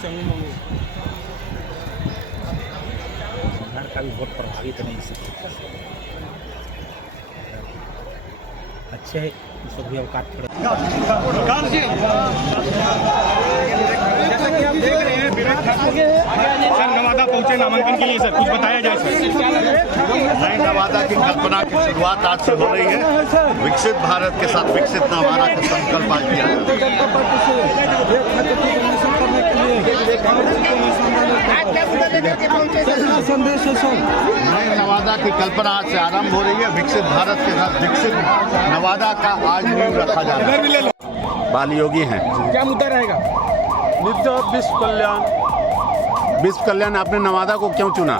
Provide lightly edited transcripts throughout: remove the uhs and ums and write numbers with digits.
बिहार का भी बहुत प्रभावित नहीं इससे अच्छे है इस वक्त भी अवकाश थोड़े सर नवादा पहुंचे नामांकन के लिए सर कुछ बताया जाए सर। नई नवादा की कल्पना की शुरुआत आज से हो रही है। विकसित भारत के साथ विकसित नवादा का संकल्प आज किया नई नवादा की कल्पना आज से आरंभ हो रही है। विकसित भारत के साथ विकसित नवादा का आज नींव रखा जा रहा है। बाल योगी हैं। क्या मुद्दा रहेगा? विश्व कल्याण। विश्व कल्याण। आपने नवादा को क्यों चुना?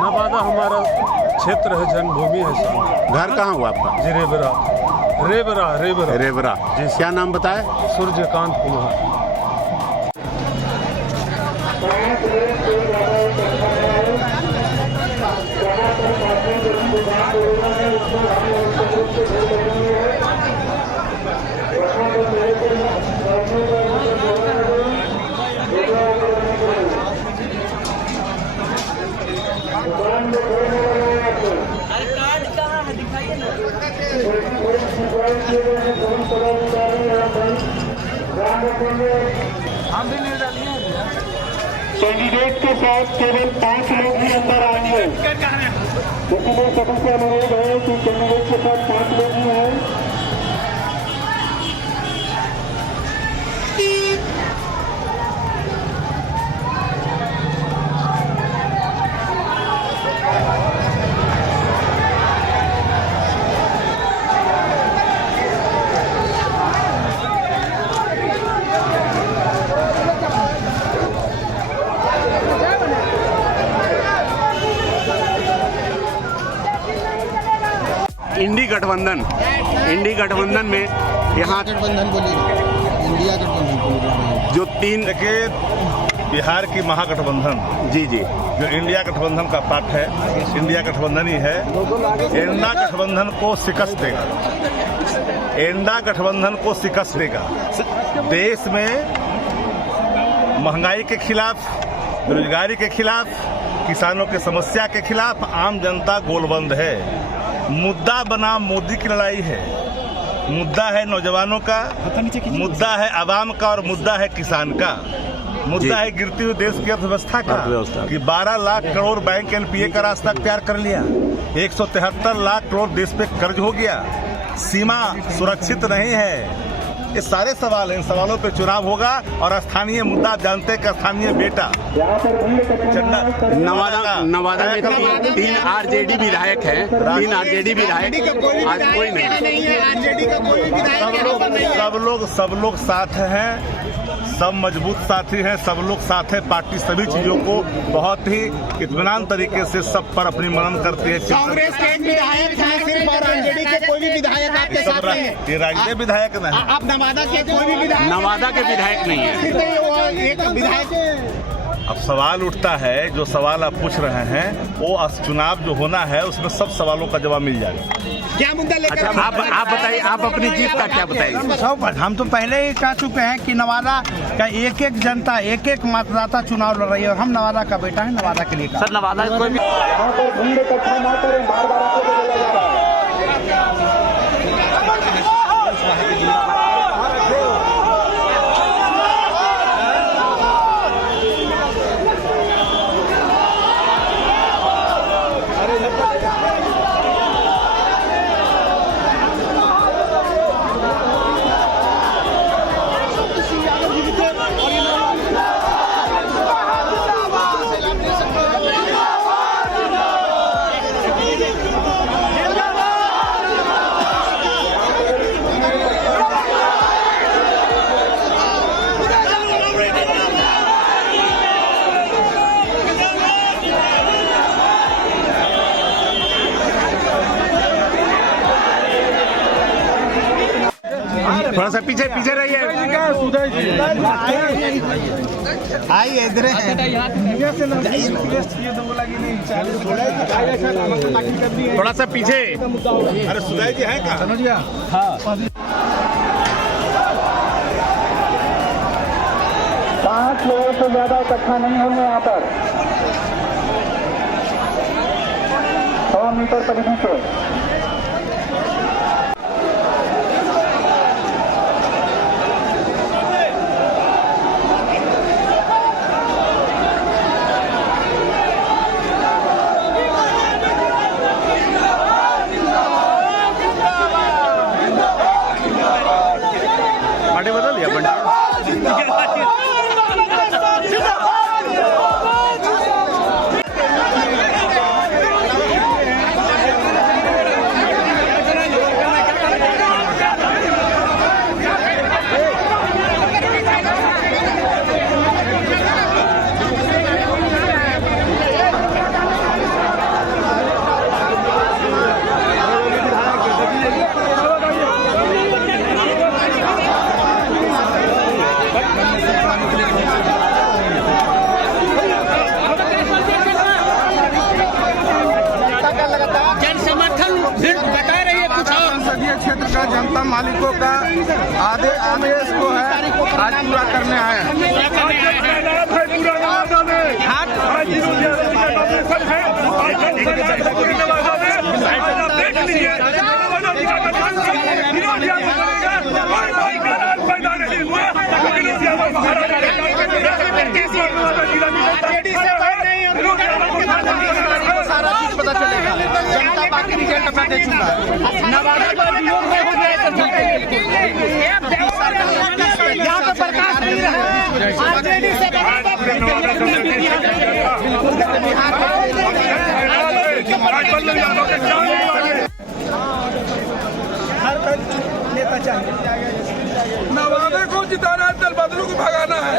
नवादा हमारा क्षेत्र है, जन्मभूमि है सर। घर कहाँ हुआ आपका? जी रेवरा। रेवरा जी। क्या नाम बताए? सूर्यकांत कुमार। कैंडिडेट के साथ केवल 5 लोग ही अंदर आएंगे। इसलिए सभी से अनुरोध है कि कैंडिडेट के साथ 5 लोग ही हैं। इंडी गठबंधन में यहाँ गठबंधन बोलिए, इंडिया गठबंधन बोलिए। जो तीन देखिए बिहार की महागठबंधन जी जो इंडिया गठबंधन का पार्ट है, इंडिया गठबंधन ही है। एंडा गठबंधन को शिकस्त देगा। एंडा गठबंधन को शिकस्त देगा। देश में महंगाई के खिलाफ, बेरोजगारी के खिलाफ, किसानों की समस्या के खिलाफ आम जनता गोलबंद है। मुद्दा बना मोदी की लड़ाई है। मुद्दा है नौजवानों का, मुद्दा है आवाम का और मुद्दा है किसान का। मुद्दा है गिरती हुई देश की अर्थव्यवस्था का कि 12 लाख करोड़ बैंक एनपीए का रास्ता तैयार कर लिया। 173 लाख करोड़ देश पे कर्ज हो गया। सीमा सुरक्षित नहीं है। ये सारे सवाल हैं। इन सवालों पे चुनाव होगा और स्थानीय मुद्दा जानते हैं कि स्थानीय बेटा नवादा में तीन आरजेडी विधायक हैं। 3 आरजेडी विधायक आज कोई नहीं। सब लोग साथ हैं। सब मजबूत साथी हैं। सब लोग साथ हैं। पार्टी सभी चीजों को बहुत ही इत्मीनान तरीके से सब पर अपनी मनन करती है। कांग्रेस के विधायक हैं सिर्फ और आरजेडी के कोई भी विधायक आपके साथ नहीं है। ये राजनीतिक विधायक नहीं। आप नवादा के कोई भी विधायक? नवादा के विधायक नहीं है। सिर्फ एक विधायक। अब सवाल उठता है, जो सवाल आप पूछ रहे हैं वो चुनाव जो होना है उसमें सब सवालों का जवाब मिल जाएगा। क्या मुद्दा लेकर? अच्छा आप बताइए, आप अपनी जीत का क्या बताइए? हम तो पहले ही कह चुके हैं कि नवादा का एक एक जनता, एक एक मतदाता चुनाव लड़ रही है। हम नवादा का बेटा है, नवादा के लिए सर नवादा कोई भी भीड़ इकट्ठा ना करें, बार-बार आपको बोला जा रहा है। थोड़ा सा पीछे रहिए। आइए इधर थोड़ा सा पीछे। अरे सुधाई जी है क्या? हाँ 5 लोगों से ज्यादा इकट्ठा नहीं होंगे यहाँ पर 100 मीटर परिधि से। पार्टी बदल दिया संसदीय क्षेत्र का जनता मालिकों का आदेश को है आज पूरा करने आए हैं। सारा चीज पता चलेगा, जनता बाकी रिजल्ट अपना देखूंगा। नवादा का वियोग में हो गया यहाँ पे प्रकाश नहीं रहा आरजेडी से नेता चाहिए। नवादा को जिताना है, दल बदलू को भगाना है।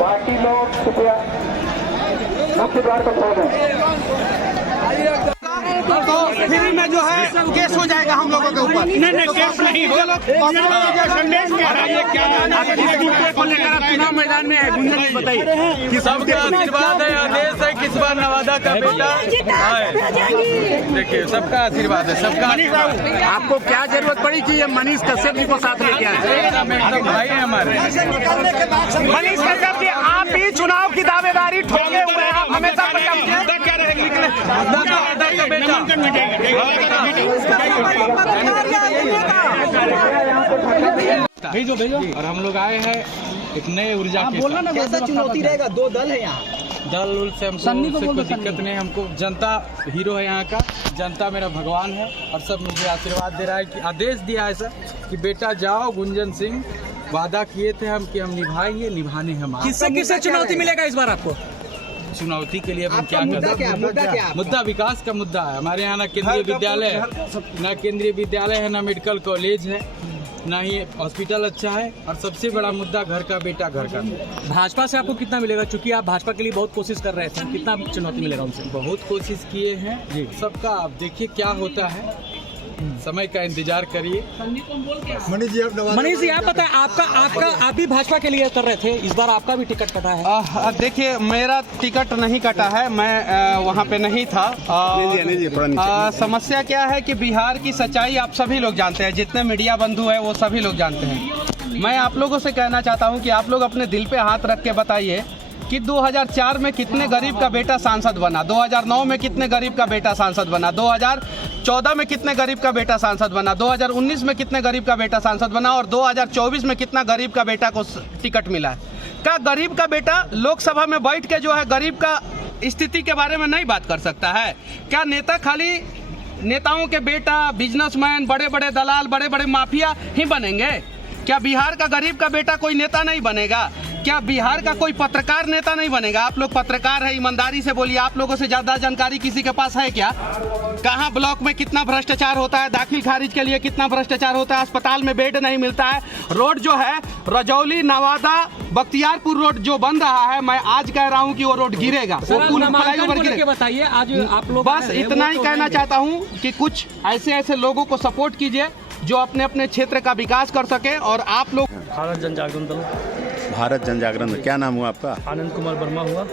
बाकी लोग कृपया मुख्य द्वार पर पहुंचे। तो फ्री में जो है केस हो जाएगा हम लोगों के ऊपर। नहीं केस नहीं होगा। चुनाव मैदान में है, गुंजन बताइए कि सबका आशीर्वाद है, आदेश है किस बार नवादा का बेटा आए। देखिए सबका आशीर्वाद है, सबका आशीर्वाद। आपको क्या जरूरत पड़ी कि ये मनीष कश्यप जी को साथ लेके आए? भाई है हमारे। मनीष कश्यप जी आप भी चुनाव की दावेदारी ठोके हुए हैं, आप हमेशा भेजो और हम लोग आए हैं एक नए ऊर्जा के साथ। कैसा चुनौती रहेगा? 2 दल है यहाँ, दल उल से हमको कोई दिक्कत नहीं। हमको जनता हीरो है यहाँ का, जनता मेरा भगवान है और सब मुझे आशीर्वाद दे रहा है कि आदेश दिया है सर कि बेटा जाओ। गुंजन सिंह वादा किए थे हम कि हम निभाएंगे, निभाने हम। किससे चुनौती मिलेगा इस बार आपको? चुनौती के लिए हम क्या कर सकते हैं? मुद्दा विकास का मुद्दा है हमारे यहाँ। ना केंद्रीय विद्यालय है, ना केंद्रीय विद्यालय है, ना मेडिकल कॉलेज है, ना ही हॉस्पिटल अच्छा है, और सबसे बड़ा मुद्दा घर का बेटा घर का। भाजपा से आपको कितना मिलेगा? चूंकि आप भाजपा के लिए बहुत कोशिश कर रहे थे, कितना चुनौती मिलेगा उनसे? बहुत कोशिश किए हैं जी, सबका आप देखिए क्या होता है, समय का इंतजार करिए। मनीष जी आप बताएं, आप भी भाजपा के लिए कर रहे थे, इस बार आपका भी टिकट कटा है? देखिए मेरा टिकट नहीं कटा है, मैं वहाँ पे नहीं था। समस्या क्या है कि बिहार की सच्चाई आप सभी लोग जानते हैं, जितने मीडिया बंधु हैं वो सभी लोग जानते हैं। मैं आप लोगों से कहना चाहता हूँ कि आप लोग अपने दिल पे हाथ रख के बताइए कि 2004 में कितने गरीब का बेटा सांसद बना, 2009 में कितने गरीब का बेटा सांसद बना, 2014 में कितने गरीब का बेटा सांसद बना, 2019 में कितने गरीब का बेटा सांसद बना, और 2024 में कितना गरीब का बेटा को टिकट मिला है। क्या गरीब का बेटा लोकसभा में बैठ के जो है गरीब का स्थिति के बारे में नहीं बात कर सकता है? क्या नेता खाली नेताओं के बेटा, बिजनेसमैन, बड़े बड़े दलाल, बड़े बड़े माफिया ही बनेंगे? क्या बिहार का गरीब का बेटा कोई नेता नहीं बनेगा? क्या बिहार का कोई पत्रकार नेता नहीं बनेगा? आप लोग पत्रकार है, ईमानदारी से बोलिए, आप लोगों से ज्यादा जानकारी किसी के पास है क्या? कहाँ ब्लॉक में कितना भ्रष्टाचार होता है, दाखिल खारिज के लिए कितना भ्रष्टाचार होता है, अस्पताल में बेड नहीं मिलता है, रोड जो है रजौली नवादा बख्तियारपुर रोड जो बन रहा है, मैं आज कह रहा हूँ कि वो रोड गिरेगा, वो पुल फ्लाईओवर गिरेगा। बताइए आज आप लोग बस इतना ही कहना चाहता हूँ कि कुछ ऐसे लोगों को सपोर्ट कीजिए जो अपने अपने क्षेत्र का विकास कर सके। और आप लोग भारत जन जागरण दल। भारत जन जागरण, क्या नाम हुआ आपका? आनंद कुमार वर्मा हुआ।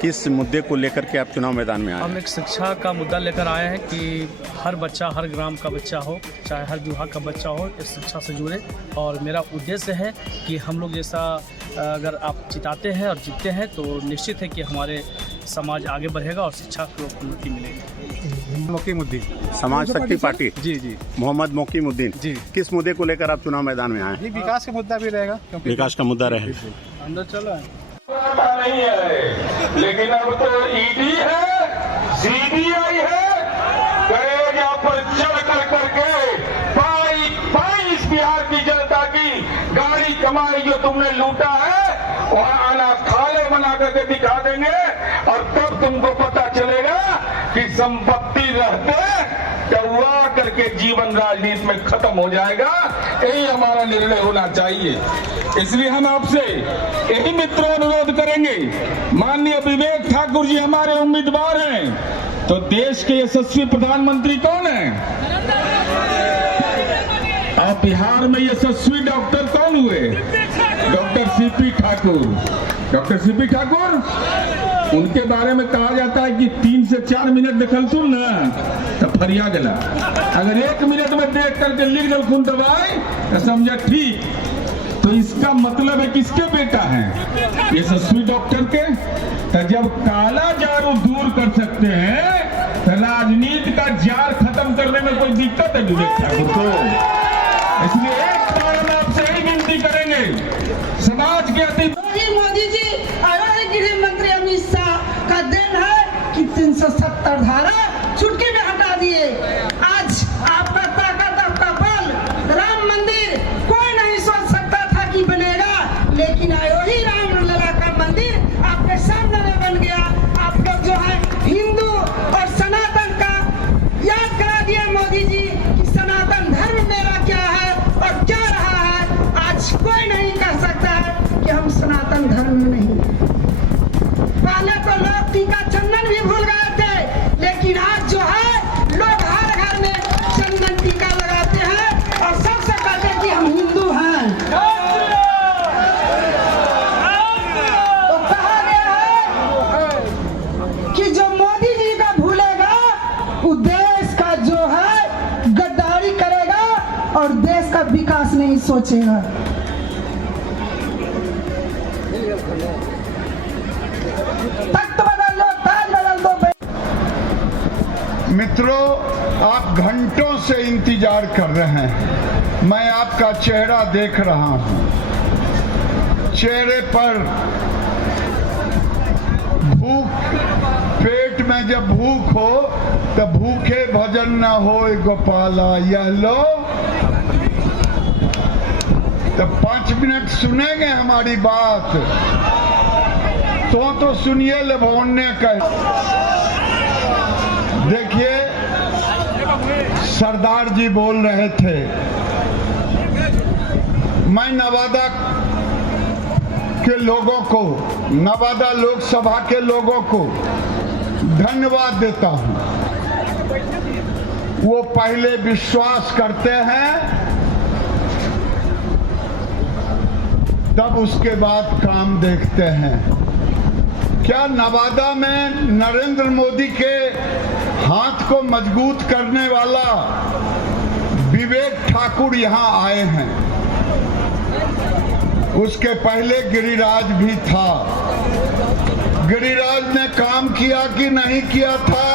किस मुद्दे को लेकर के आप चुनाव मैदान में आए? हम एक शिक्षा का मुद्दा लेकर आए हैं कि हर बच्चा, हर ग्राम का बच्चा हो, चाहे हर विभाग का बच्चा हो, इस शिक्षा से जुड़े। और मेरा उद्देश्य है कि हम लोग जैसा अगर आप जिताते हैं और जीतते हैं तो निश्चित है कि हमारे समाज आगे बढ़ेगा और शिक्षा को उन्नति मिलेगी। मोकीमुद्दीन समाज शक्ति पार्टी जी मोहम्मद मोकीमुद्दीन जी। किस मुद्दे को लेकर आप चुनाव मैदान में आए? ये विकास का मुद्दा भी रहेगा, क्योंकि विकास का मुद्दा रहे। अंदर चलो है। नहीं है, लेकिन अब तो ईडी है, सीबीआई है, करेगा पर चढ़ कर करके पाई पाई इस बिहार की जनता की गाड़ी कमाई जो तुमने लूटा है वहाँ आना खाले बना करके दिखा देंगे और तब तुमको पता चलेगा कि संपत्ति रहते कौआ करके जीवन राजनीति में खत्म हो जाएगा। यही हमारा निर्णय होना चाहिए। इसलिए हम आपसे यही मित्रों अनुरोध करेंगे, माननीय विवेक ठाकुर जी हमारे उम्मीदवार हैं, तो देश के यशस्वी प्रधानमंत्री कौन है? आप बिहार में यशस्वी डॉक्टर कौन हुए? Doctor CP Thakur. Doctor CP Thakur, उनके बारे में कहा जाता है कि 3 से 4 मिनट देखल तुम ना तो फरिया गला, अगर 1 मिनट में देख करके लिख दल खून दवाई तो समझा ठीक। तो इसका मतलब है किसके बेटा है? यशस्वी डॉक्टर के। तो जब काला जारू दूर कर सकते हैं तो राजनीति का जार खत्म करने में कोई दिक्कत है विवेक ठाकुर को? इसलिए एक बार हम आपसे यही विनती करेंगे, समाज के अति मोदी जी और गृह मंत्री अमित शाह का देन है कि 370 धारा चुटकी में हटा दिए। आज आपका ताकत, आपका बल, राम मंदिर कोई नहीं सोच सकता था कि बनेगा, लेकिन वही रामलला का मंदिर आपके सामने में बन गया। आप लोग जो है हिंदू और सनातन का याद करा दिया मोदी जी कि सनातन धर्म मेरा क्या है और क्या रहा है। आज कोई नहीं कह सकता है कि हम सनातन धर्म में नहीं। पहले तो लोग टीका चंदन भी भूल गए थे, लेकिन आज जो है लोग हर घर में चंदन टीका लगाते हैं और सबसे कहते हैं कि हम हिंदू हैं। तो कहा गया है कि जो मोदी जी का भूलेगा वो देश का जो है गद्दारी करेगा और देश का विकास नहीं सोचेगा। तख्त बदल लो, ताज बदल दो। मित्रों, आप घंटों से इंतजार कर रहे हैं। मैं आपका चेहरा देख रहा हूं। चेहरे पर भूख, पेट में जब भूख हो तो भूखे भजन न हो गोपाला, यह लो। तो 5 मिनट सुनेंगे हमारी बात तो सुनिए लभोन्य कह। देखिए, सरदार जी बोल रहे थे, मैं नवादा के लोगों को, नवादा लोकसभा के लोगों को धन्यवाद देता हूं। वो पहले विश्वास करते हैं, तब उसके बाद काम देखते हैं। क्या नवादा में नरेंद्र मोदी के हाथ को मजबूत करने वाला विवेक ठाकुर यहां आए हैं? उसके पहले गिरिराज भी था। गिरिराज ने काम किया कि नहीं किया था?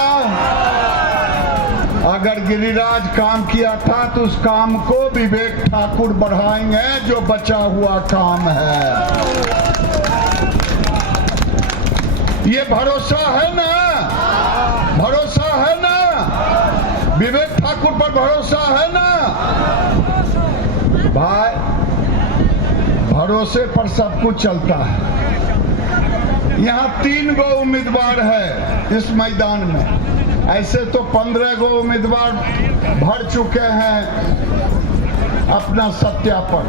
अगर गिरिराज काम किया था तो उस काम को विवेक ठाकुर बढ़ाएंगे जो बचा हुआ काम है। ये भरोसा है ना? भरोसा है ना? विवेक ठाकुर पर भरोसा है ना? भाई, भरोसे पर सब कुछ चलता है। यहाँ 3 गो उम्मीदवार है इस मैदान में। ऐसे तो 15 गो उम्मीदवार भर चुके हैं अपना सत्यापन,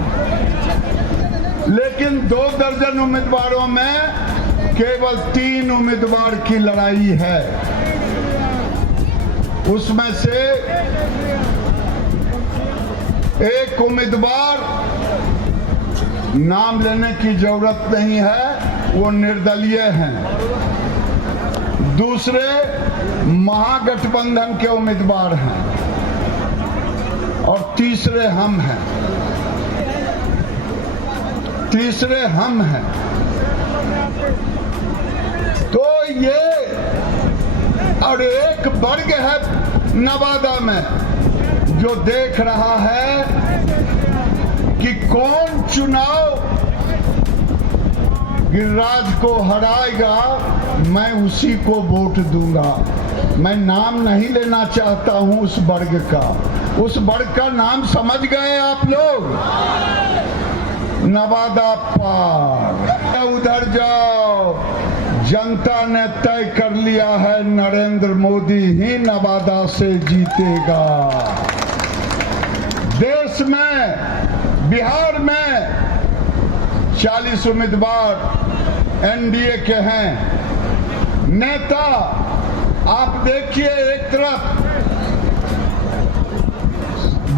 लेकिन 2 दर्जन उम्मीदवारों में केवल 3 उम्मीदवार की लड़ाई है। उसमें से एक उम्मीदवार, नाम लेने की जरूरत नहीं है, वो निर्दलीय हैं। दूसरे महागठबंधन के उम्मीदवार हैं और तीसरे हम हैं। तो ये और एक वर्ग है नवादा में जो देख रहा है कि कौन चुनाव गिरिराज को हराएगा, मैं उसी को वोट दूंगा। मैं नाम नहीं लेना चाहता हूं उस वर्ग का। उस वर्ग का नाम समझ गए आप लोग? नवादा पार। उधर जाओ, जनता ने तय कर लिया है नरेंद्र मोदी ही नवादा से जीतेगा। देश में, बिहार में 40 उम्मीदवार एनडीए के हैं। नेता आप देखिए, एक तरफ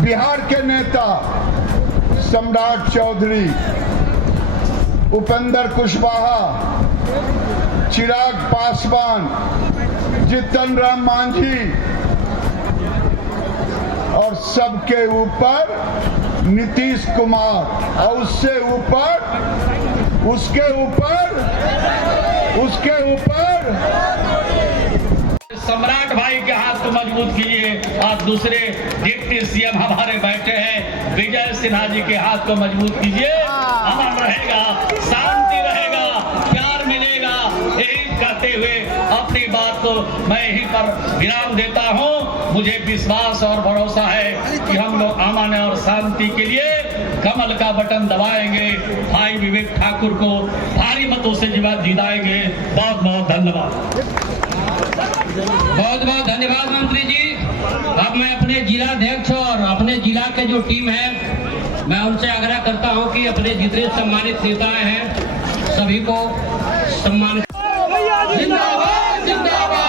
बिहार के नेता सम्राट चौधरी, उपेंद्र कुशवाहा, चिराग पासवान, जीतन राम मांझी और सबके ऊपर नीतीश कुमार और उसके ऊपर सम्राट भाई के हाथ को मजबूत कीजिए और दूसरे डिप्टी सीएम हमारे बैठे हैं विजय सिन्हा जी के हाथ को मजबूत कीजिए। अमन रहेगा, शांति रहेगा, प्यार मिलेगा। यही कहते हुए अपनी बात को मैं यहीं पर विराम देता हूं। मुझे विश्वास और भरोसा है कि हम लोग अमन और शांति के लिए कमल का बटन दबाएंगे। भाई विवेक ठाकुर को भारी मतों से जिताएंगे। बहुत बहुत धन्यवाद। बहुत बहुत धन्यवाद मंत्री जी। अब मैं अपने जिला अध्यक्ष और अपने जिला के जो टीम है, मैं उनसे आग्रह करता हूं कि अपने जितने सम्मानित नेताएं हैं सभी को सम्मान। जिंदाबाद जिंदाबाद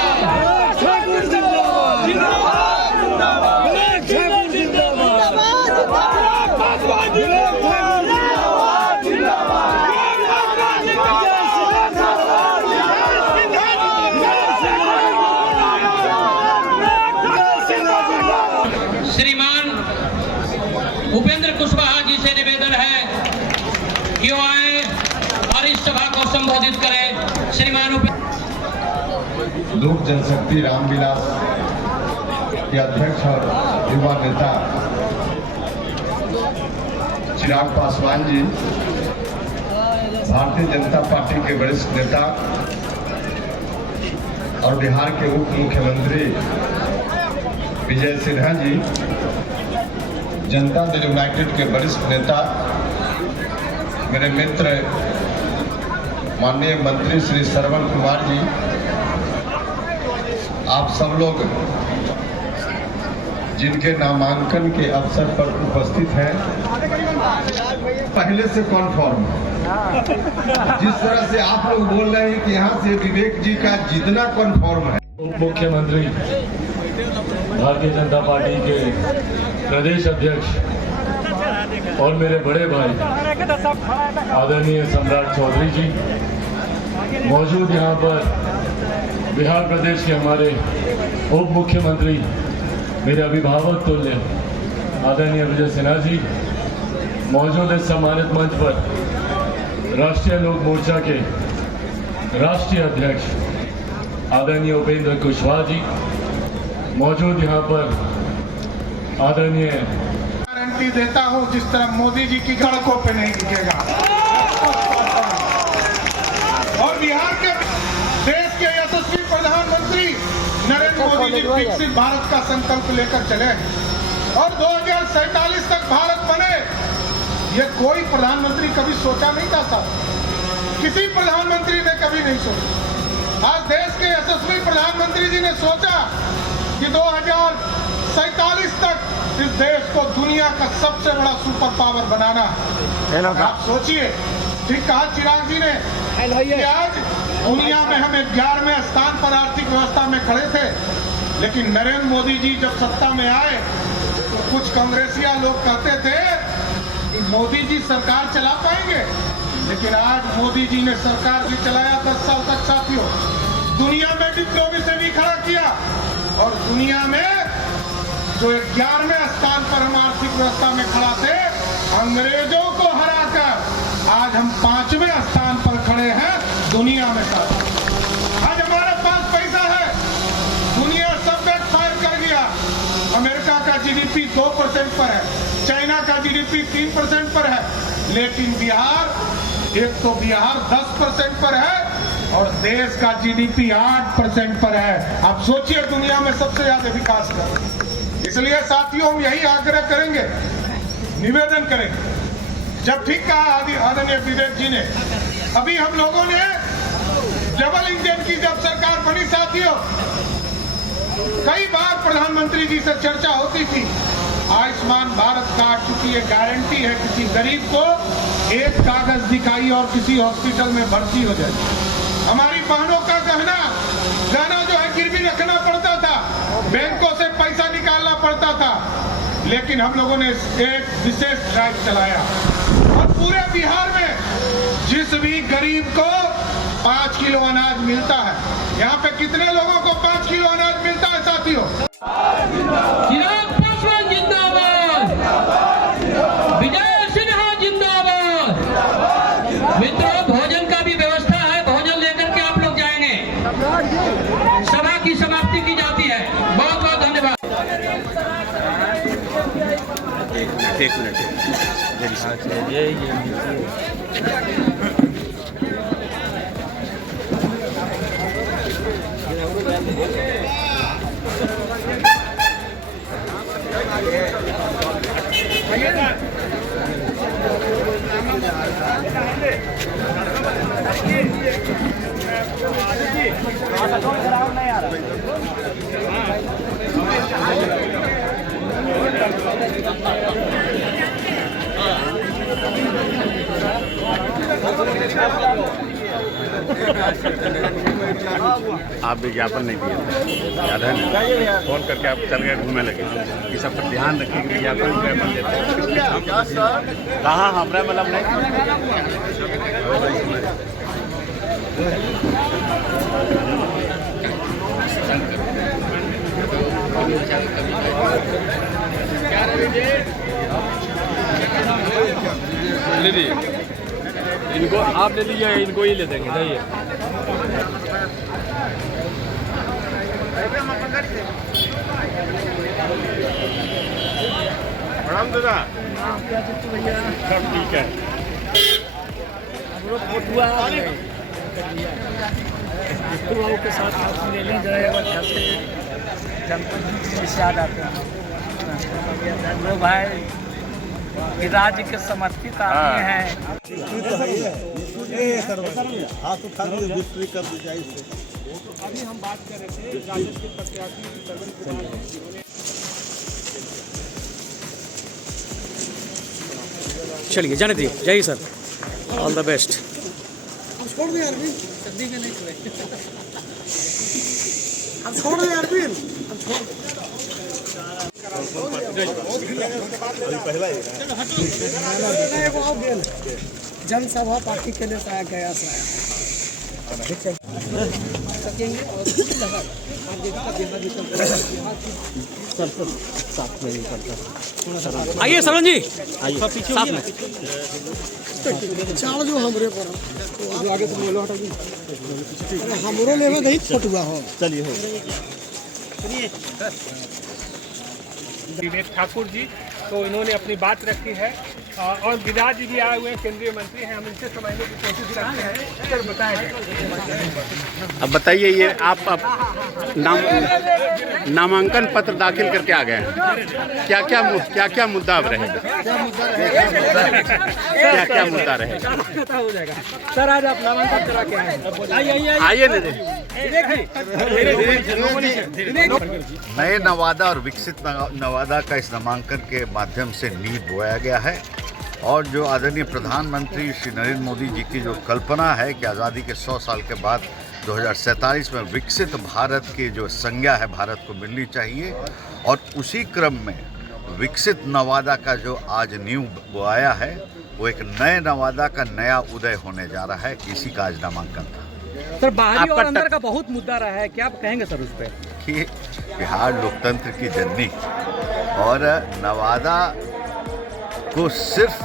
उपेंद्र कुशवाहा जी से निवेदन है कि वो आए और इस सभा को संबोधित करें। श्रीमान लोक जनशक्ति रामविलास के अध्यक्ष और युवा नेता चिराग पासवान जी, भारतीय जनता पार्टी के वरिष्ठ नेता और बिहार के उप मुख्यमंत्री विजय सिन्हा जी, जनता दल यूनाइटेड के वरिष्ठ नेता मेरे मित्र माननीय मंत्री श्री श्रवण कुमार जी, आप सब लोग जिनके नामांकन के अवसर पर उपस्थित हैं, पहले से कॉन्फर्म जिस तरह से आप लोग बोल रहे हैं कि यहाँ से विवेक जी का जितना कॉन्फर्म है। उप मुख्यमंत्री भारतीय जनता पार्टी के प्रदेश अध्यक्ष और मेरे बड़े भाई आदरणीय सम्राट चौधरी जी मौजूद, यहाँ पर बिहार प्रदेश के हमारे उप मुख्यमंत्री मेरे अभिभावक तुल्य आदरणीय विजय सिन्हा जी मौजूद है। सम्मानित मंच पर राष्ट्रीय लोक मोर्चा के राष्ट्रीय अध्यक्ष आदरणीय उपेंद्र कुशवाहा जी मौजूद, यहाँ पर आदरणीय गारंटी देता हूं जिस तरह मोदी जी की सड़कों पे नहीं दिखेगा। और बिहार के देश के यशस्वी प्रधानमंत्री नरेंद्र मोदी जी विकसित भारत का संकल्प लेकर चले और 2047 तक भारत बने। ये कोई प्रधानमंत्री कभी सोचा नहीं था साहब, किसी प्रधानमंत्री ने कभी नहीं सोचा। आज देश के यशस्वी प्रधानमंत्री जी ने सोचा कि 2047 तक इस देश को दुनिया का सबसे बड़ा सुपर पावर बनाना है। आप सोचिए, ठीक कहा चिराग जी ने कि आज दुनिया में हम 11वें स्थान पर आर्थिक व्यवस्था में खड़े थे, लेकिन नरेंद्र मोदी जी जब सत्ता में आए तो कुछ कांग्रेसिया लोग कहते थे कि मोदी जी सरकार चला पाएंगे, लेकिन आज मोदी जी ने सरकार भी चलाया 10 साल तक। साथियों, दुनिया में डिप्लोमेसी भी खड़ा किया और दुनिया में जो 11वें स्थान पर हम आर्थिक व्यवस्था में खड़ा थे, अंग्रेजों को हराकर आज हम 5वें स्थान पर खड़े हैं दुनिया में। आज हमारे पास पैसा है, दुनिया सब बैकफायर कर गया। अमेरिका का जीडीपी 2% पर है, चाइना का जीडीपी 3% पर है, लेकिन बिहार, एक तो बिहार 10% पर है और देश का जीडीपी 8% पर है। आप सोचिए दुनिया में सबसे ज्यादा विकास कर। इसलिए साथियों हम यही आग्रह करेंगे, निवेदन करेंगे, जब ठीक कहा आदरणीय विवेक जी ने, अभी हम लोगों ने डबल इंजन की जब सरकार बनी साथियों, कई बार प्रधानमंत्री जी से चर्चा होती थी। आयुष्मान भारत कार्ड चूंकि ये गारंटी है किसी गरीब को एक कागज दिखाई और किसी हॉस्पिटल में भर्ती हो जाए। हमारी बहनों का गहना जो है गिरवी रखना पड़ता था, बैंकों से पैसा निकालना पड़ता था, लेकिन हम लोगों ने एक विशेष ड्राइव चलाया और पूरे बिहार में जिस भी गरीब को 5 किलो अनाज मिलता है, यहाँ पे कितने लोगों को 5 किलो अनाज मिलता है साथियों? चिराग पासवान जिंदाबाद, विजय सिन्हा जिंदाबाद। मित्रों, भोजन का भी व्यवस्था है, भोजन लेकर के आप लोग जाएंगे। सभा की समाप्ति की जाती है। बहुत बहुत धन्यवाद। एक मिनट आप विज्ञापन नहीं दिए, याद है ना? फोन करके आप चल गए घूमने लगे। ये सब पर ध्यान रखिए कि विज्ञापन देते हैं। कहाँ हमारा मतलब नहीं। ले लीजिए, इनको आप ले लीजिए, इनको ही ले देंगे। जाइए। प्रणाम दादा। सब ठीक है। के साथ ले लें जरा, जनता याद आते हैं लोग भाई राज्य के समर्पित आदमी हैं। अभी हम बात कर रहे थे राजद के प्रत्याशी। चलिए जाने दीजिए, जाइए सर, ऑल द बेस्ट। छोड़ दो यार, सर्दी में नहीं छोड़ दो यार, जनसभा पार्टी के लिए आया गया आइए सरवन जी, आइए साथ में। चाल जो हमरे पर जो आगे तुम लो हटा हमरो लेवे नहीं फटुआ हो। चलिए हो दिनेश ठाकुर जी, तो इन्होंने अपनी बात रखी है और गिरिराज जी भी आए हुए हैं, केंद्रीय मंत्री हैं, हम इनसे समझने की कोशिश करते हैं। सर बताएं। अब बताइए, ये आप नामांकन पत्र दाखिल करके आ गए हैं, क्या क्या मुद्दा अब रहेगा? क्या क्या मुद्दा रहेगा? हो जाएगा सर, आज आप नामांकन करा के आए। आइए नए नवादा और विकसित नवादा का इस नामांकन के माध्यम से नींव बोया गया है और जो आदरणीय प्रधानमंत्री श्री नरेंद्र मोदी जी की जो कल्पना है कि आज़ादी के 100 साल के बाद 2047 में विकसित भारत की जो संज्ञा है भारत को मिलनी चाहिए, और उसी क्रम में विकसित नवादा का जो आज नींव बोया है वो एक नए नवादा का नया उदय होने जा रहा है। इसी का आज नामांकन था। सर बाहरी और अंदर का बहुत मुद्दा रहा है, क्या आप कहेंगे सर उस पर? कि बिहार लोकतंत्र की जननी और नवादा को सिर्फ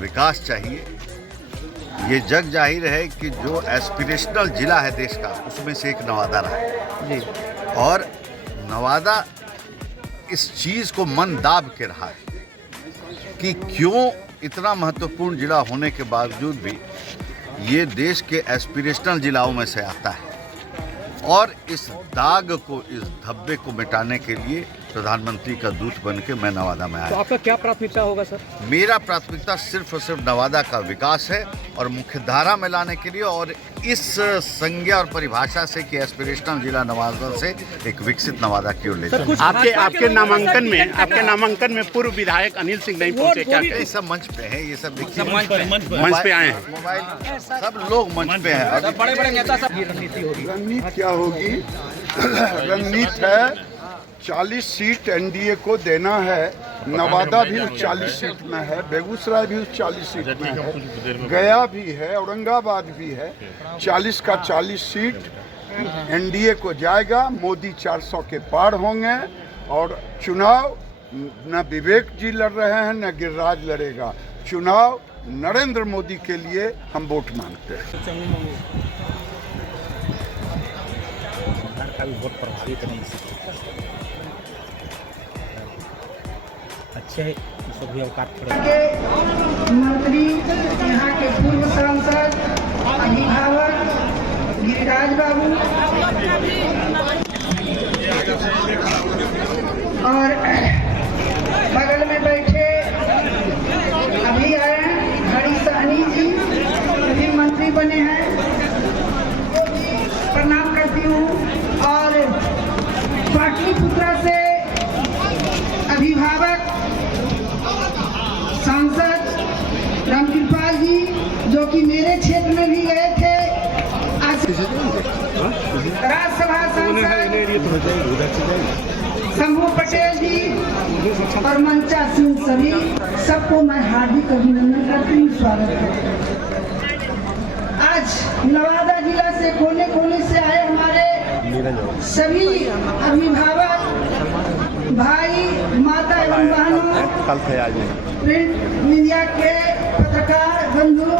विकास चाहिए। ये जग जाहिर है कि जो एस्पिरेशनल जिला है देश का, उसमें से एक नवादा रहा है जी। और नवादा इस चीज़ को मन दाब के रहा है कि क्यों इतना महत्वपूर्ण जिला होने के बावजूद भी ये देश के एस्पिरेशनल जिलाओं में से आता है। और इस दाग को, इस धब्बे को मिटाने के लिए प्रधानमंत्री का दूत बन के मैं नवादा में आया। तो आपका क्या प्राथमिकता होगा सर? मेरा प्राथमिकता सिर्फ और सिर्फ नवादा का विकास है और मुख्य धारा में लाने के लिए, और इस संज्ञा और परिभाषा से कि एस्पिरेशनल जिला नवादा से एक विकसित नवादा की ओर ले जाए। आपके नामांकन में पूर्व विधायक अनिल सिंह नहीं पहुंचे क्या? ये सब मंच पे है, ये सब देखिए मंच पे आए हैं। मोबाइल सब लोग मंच पे हैं। बड़े बड़े नेता सब रणनीति होगी। रणनीति क्या होगी? रणनीति है 40 सीट एनडीए को देना है। नवादा भी उस 40 सीट में है, बेगूसराय भी उस 40 सीट में है, गया भी है, औरंगाबाद भी है। 40 का 40 सीट एनडीए को जाएगा। मोदी 400 के पार होंगे और चुनाव न विवेक जी लड़ रहे हैं न गिरिराज लड़ेगा। चुनाव नरेंद्र मोदी के लिए हम वोट मांगते हैं। अच्छे सभी अवकाश के मंत्री, यहाँ के पूर्व सांसद, अभिभावक गिरिराज बाबू और बगल में बैठे अभी आए हैं हरी सहनी जी, अभी मंत्री बने हैं, प्रणाम करती हूँ। और पाटलिपुत्रा से अभिभावक सांसद रामकृपाल जी, जो कि मेरे क्षेत्र में भी गए थे, राज्यसभा सांसद शंभू पटेल जी और मंचा सिंह, सभी सबको मैं हार्दिक अभिनंदन करती हूँ, स्वागत करती हूँ। आज नवादा जिला से कोने कोने से आए हमारे सभी अभिभावक भाई, माता एवं बहनों, प्रिंट मीडिया के पत्रकार बंधु